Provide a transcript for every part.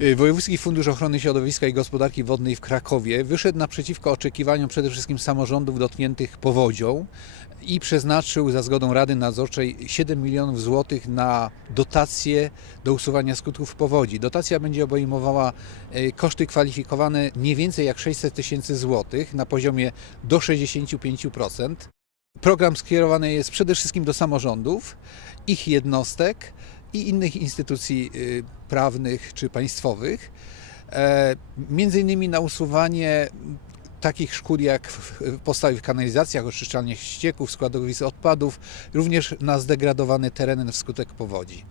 Y, Wojewódzki Fundusz Ochrony Środowiska i Gospodarki Wodnej w Krakowie wyszedł naprzeciwko oczekiwaniom przede wszystkim samorządów dotkniętych powodzią i przeznaczył za zgodą Rady Nadzorczej 7 milionów złotych na dotacje do usuwania skutków powodzi. Dotacja będzie obejmowała y, koszty kwalifikowane nie więcej jak 600 tysięcy złotych na poziomie do 65%. Program skierowany jest przede wszystkim do samorządów, ich jednostek i innych instytucji y, prawnych czy państwowych. E, Między innymi na usuwanie takich szkód jak postawy w kanalizacjach, oczyszczalniach ścieków, składowisk odpadów, również na zdegradowane tereny wskutek powodzi.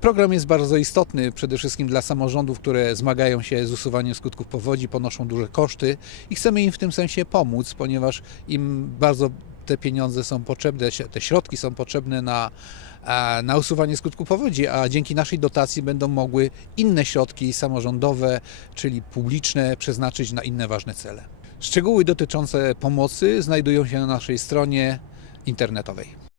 Program jest bardzo istotny przede wszystkim dla samorządów, które zmagają się z usuwaniem skutków powodzi, ponoszą duże koszty i chcemy im w tym sensie pomóc, ponieważ im bardzo te pieniądze są potrzebne, te środki są potrzebne na, a, na usuwanie skutków powodzi, a dzięki naszej dotacji będą mogły inne środki samorządowe, czyli publiczne, przeznaczyć na inne ważne cele. Szczegóły dotyczące pomocy znajdują się na naszej stronie internetowej.